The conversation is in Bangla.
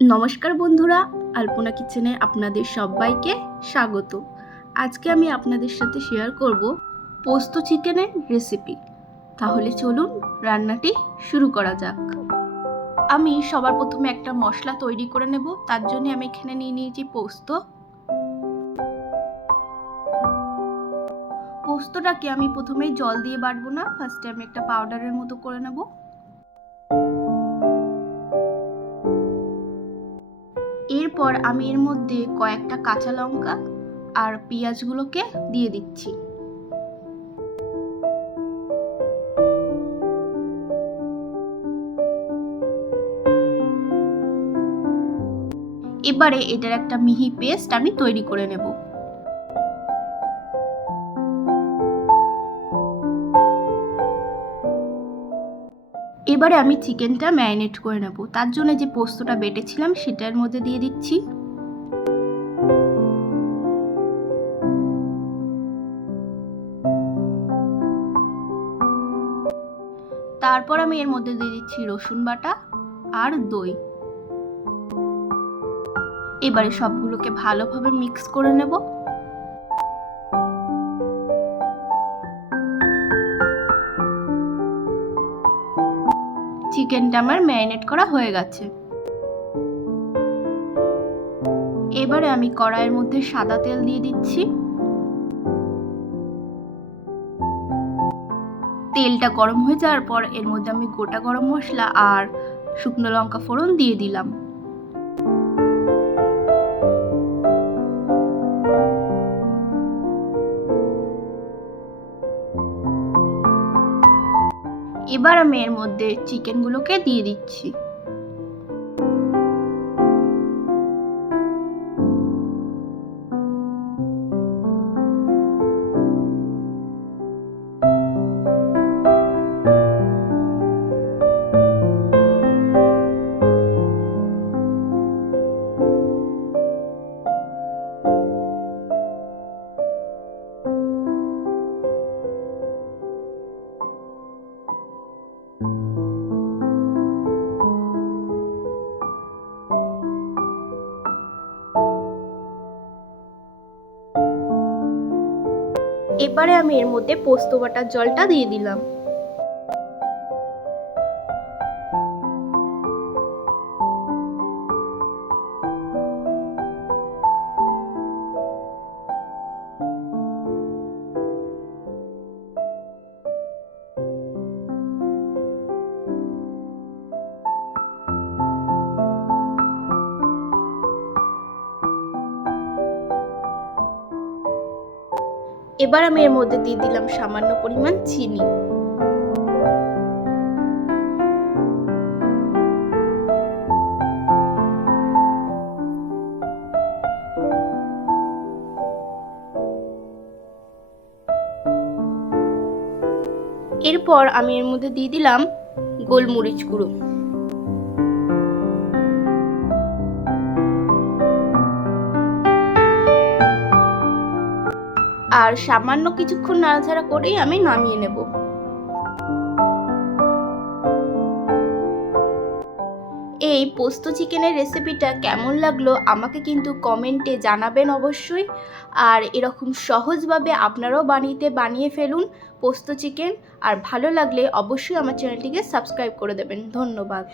নমস্কার বন্ধুরা, আলপনা কিচেনে আপনাদের সবাইকে স্বাগত। আজকে আমি আপনাদের সাথে শেয়ার করব পোস্ত চিকেনের রেসিপি তাহলে চলুন রান্নাটি শুরু করা যাক। আমি সবার প্রথমে একটা মশলা তৈরি করে নেব, তার জন্য আমি এখানে নিয়ে নিয়েছি পোস্ত। পোস্তটাকে আমি প্রথমে জল দিয়ে বাটবো না ফার্স্টে আমি একটা পাউডারের মতো করে নেব। এরপর আমি এর মধ্যে কয়েকটা কাঁচা লঙ্কা আর পেঁয়াজগুলোকে দিয়ে দিচ্ছি। এবারে এটার একটা মিহি পেস্ট আমি তৈরি করে নেব। এবারে আমি চিকেনটা ম্যারিনেট করে নেব। তার জন্য যে পোস্তটা বেটেছিলাম, সেটার মধ্যে দিয়ে দিচ্ছি। তারপর আমি এর মধ্যে দিয়ে দিচ্ছি রসুন বাটা আর দই। এবারে সবগুলোকে ভালোভাবে মিক্স করে নেব। চিকেনটা আমার ম্যারিনেট করা হয়ে গেছে। এবারে আমি কড়াইয়ের মধ্যে সাদা তেল দিয়ে দিচ্ছি। তেলটা গরম হয়ে যাওয়ার পর এর মধ্যে আমি গোটা গরম মশলা আর শুকনো লঙ্কা ফোড়ন দিয়ে দিলাম। এবার আমি এর মধ্যে চিকেনগুলোকে দিয়ে দিচ্ছি। এবারে আমি এর মধ্যে পোস্ত বাটার জলটা দিয়ে দিলাম। এবার আমি এর মধ্যে দিয়ে দিলাম সামান্য পরিমাণ চিনি। এরপর আমি এর মধ্যে দিয়ে দিলাম গোলমরিচ গুঁড়ো। আর সামান্য কিছুক্ষণ নাড়াচাড়া করেই আমি নামিয়ে নেব। এই পোস্ত চিকেনের রেসিপিটা কেমন লাগল আমাকে কিন্তু কমেন্টে জানাবেন অবশ্যই। আর এরকম সহজভাবে আপনারাও বানিয়ে বানিয়ে ফেলুন পোস্ত চিকেন। আর ভালো লাগলে অবশ্যই আমার চ্যানেলটিকে সাবস্ক্রাইব করে দেবেন। ধন্যবাদ।